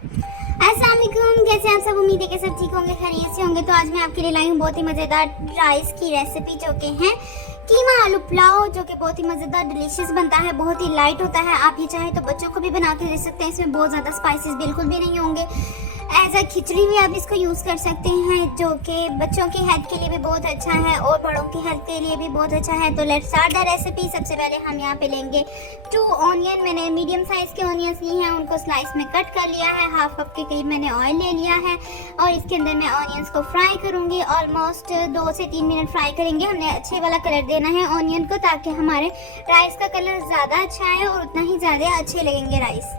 अस्सलाम वालेकुम, कैसे हैं आप सब। उम्मीद है कि सब ठीक होंगे, खैरियत से होंगे। तो आज मैं आपके लिए लाई हूँ बहुत ही मज़ेदार राइस की रेसिपी, जो कि है कीमा आलू पुलाव, जो कि बहुत ही मज़ेदार डिलीशियस बनता है, बहुत ही लाइट होता है। आप ये चाहे तो बच्चों को भी बना के दे सकते हैं। इसमें बहुत ज़्यादा स्पाइसेस बिल्कुल भी नहीं होंगे। एज अ खिचड़ी भी आप इसको यूज़ कर सकते हैं, जो कि बच्चों की हेल्थ के लिए भी बहुत अच्छा है और बड़ों की हेल्थ के लिए भी बहुत अच्छा है। तो लेट्स स्टार्ट द रेसिपी। सबसे पहले हम यहाँ पे लेंगे 2 ऑनियन। मैंने मीडियम साइज़ के ऑनियंस लिए हैं, उनको स्लाइस में कट कर लिया है। हाफ कप के करीब मैंने ऑयल ले लिया है और इसके अंदर मैं ऑनियंस को फ्राई करूँगी। ऑलमोस्ट 2 से 3 मिनट फ्राई करेंगे। हमने अच्छे वाला कलर देना है ऑनियन को, ताकि हमारे राइस का कलर ज़्यादा अच्छा है और उतना ही ज़्यादा अच्छे लगेंगे राइस।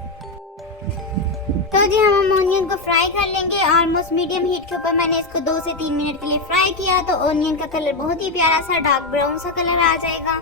तो जी हम ऑनियन को फ्राई कर लेंगे। ऑलमोस्ट मीडियम हीट के ऊपर मैंने इसको 2 से 3 मिनट के लिए फ्राई किया। तो ऑनियन का कलर बहुत ही प्यारा सा डार्क ब्राउन सा कलर आ जाएगा।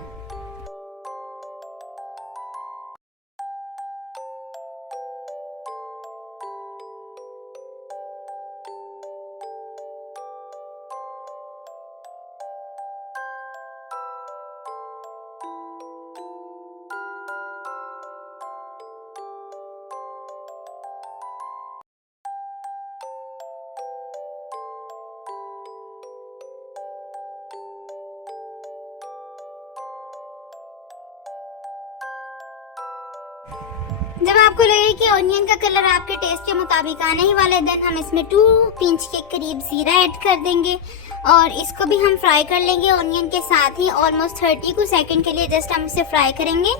जब आपको लगे कि ऑनियन का कलर आपके टेस्ट के मुताबिक आने ही वाला है, देन हम इसमें 2 पिंच के करीब जीरा ऐड कर देंगे और इसको भी हम फ्राई कर लेंगे ऑनियन के साथ ही। ऑलमोस्ट 30 सेकंड के लिए जस्ट हम इसे फ्राई करेंगे।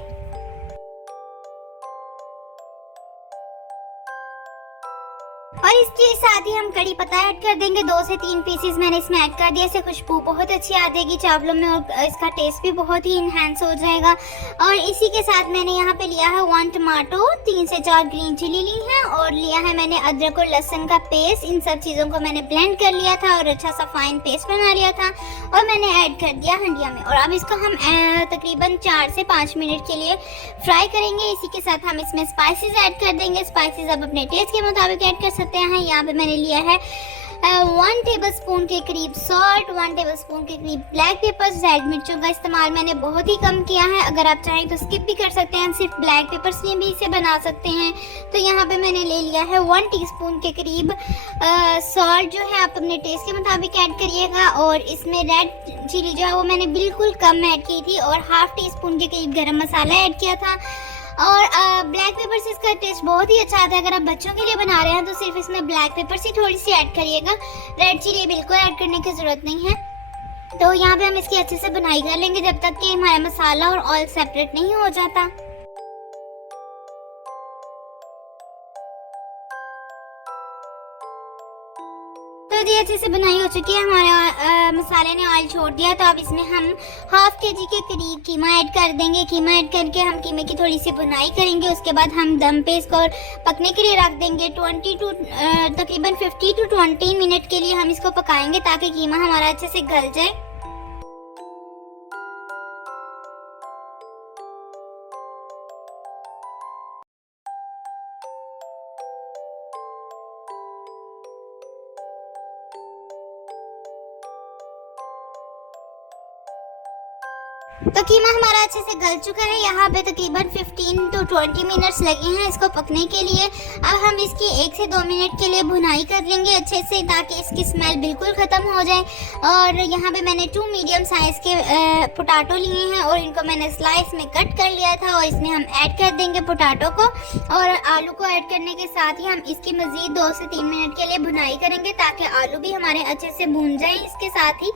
और इसके साथ ही हम कड़ी पत्ता ऐड कर देंगे। 2 से 3 पीसेस मैंने इसमें ऐड कर दिया। इससे खुशबू बहुत अच्छी आ जाएगी चावलों में और इसका टेस्ट भी बहुत ही इन्हेंस हो जाएगा। और इसी के साथ मैंने यहाँ पे लिया है 1 टमाटो, 3 से 4 ग्रीन चिली ली है और लिया है मैंने अदरक और लहसुन का पेस्ट। इन सब चीज़ों को मैंने ब्लेंड कर लिया था और अच्छा सा फाइन पेस्ट बना लिया था और मैंने ऐड कर दिया हंडिया में। और अब इसको हम तकरीबन 4 से 5 मिनट के लिए फ्राई करेंगे। इसी के साथ हम इसमें स्पाइसेस ऐड कर देंगे। स्पाइसेस आप अपने टेस्ट के मुताबिक ऐड कर सकते हैं। यहाँ पे मैंने लिया है 1 टेबलस्पून के करीब सॉल्ट, 1 टेबलस्पून के करीब ब्लैक पेपर। रेड मिर्चों का इस्तेमाल मैंने बहुत ही कम किया है। अगर आप चाहें तो स्किप भी कर सकते हैं, सिर्फ ब्लैक पेपर से भी इसे बना सकते हैं। तो यहाँ पे मैंने ले लिया है 1 टीस्पून के करीब सॉल्ट, जो है आप अपने टेस्ट के मुताबिक ऐड करिएगा। और इसमें रेड चिली जो है वो मैंने बिल्कुल कम ऐड की थी और ½ टीस्पून के करीब गरम मसाला ऐड किया था। और ब्लैक पेपर से इसका टेस्ट बहुत ही अच्छा आता है। अगर आप बच्चों के लिए बना रहे हैं तो सिर्फ इसमें ब्लैक पेपर से थोड़ी सी ऐड करिएगा, रेड चिली बिल्कुल ऐड करने की ज़रूरत नहीं है। तो यहाँ पे हम इसकी अच्छे से बुनाई कर लेंगे जब तक कि हमारा मसाला और ऑयल सेपरेट नहीं हो जाता। तो जी अच्छे से बनाई हो चुकी है, हमारे मसाले ने ऑयल छोड़ दिया। तो अब इसमें हम ½ kg के करीब कीमा ऐड कर देंगे। कीमा ऐड करके हम कीमे की थोड़ी सी बुनाई करेंगे। उसके बाद हम दम पे इसको पकने के लिए रख देंगे। तकरीबन 15 to 20 मिनट के लिए हम इसको पकाएंगे, ताकि कीमा हमारा अच्छे से गल जाए। तो कीमा हमारा अच्छे से गल चुका है। यहाँ पे तकरीबन 15 to 20 मिनट्स लगे हैं इसको पकने के लिए। अब हम इसकी 1 से 2 मिनट के लिए भुनाई कर लेंगे अच्छे से, ताकि इसकी स्मेल बिल्कुल ख़त्म हो जाए। और यहाँ पे मैंने 2 मीडियम साइज़ के पोटैटो लिए हैं और इनको मैंने स्लाइस में कट कर लिया था। और इसमें हम ऐड कर देंगे पोटैटो को और आलू को ऐड करने के साथ ही हम इसकी मज़ीद 2 से 3 मिनट के लिए भुनाई करेंगे, ताकि आलू भी हमारे अच्छे से भून जाए। इसके साथ ही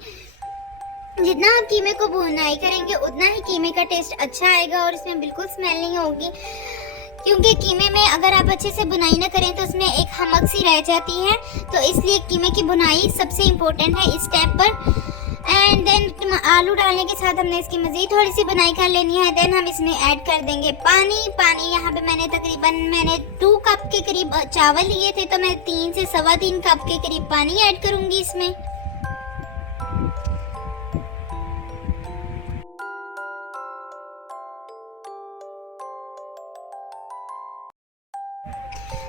जितना आप कीमे को भुनाई करेंगे उतना ही कीमे का टेस्ट अच्छा आएगा और इसमें बिल्कुल स्मेल नहीं होगी। क्योंकि कीमे में अगर आप अच्छे से बुनाई ना करें तो उसमें एक हमक सी रह जाती है। तो इसलिए कीमे की बुनाई सबसे इम्पोर्टेंट है इस स्टेप पर। एंड देन आलू डालने के साथ हमने इसकी मज़ीद थोड़ी सी बुनाई कर लेनी है। देन हम इसमें ऐड कर देंगे पानी। यहाँ पे मैंने 2 कप के करीब चावल लिए थे, तो मैं 3 से सवा 3 कप के करीब पानी ऐड करूँगी इसमें।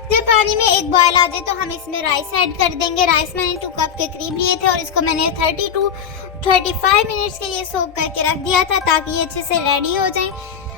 जब पानी में एक बॉयल आ जाए तो हम इसमें राइस ऐड कर देंगे। राइस मैंने 2 कप के करीब लिए थे और इसको मैंने 30 to 35 मिनट्स के लिए सोक करके रख दिया था, ताकि ये अच्छे से रेडी हो जाए।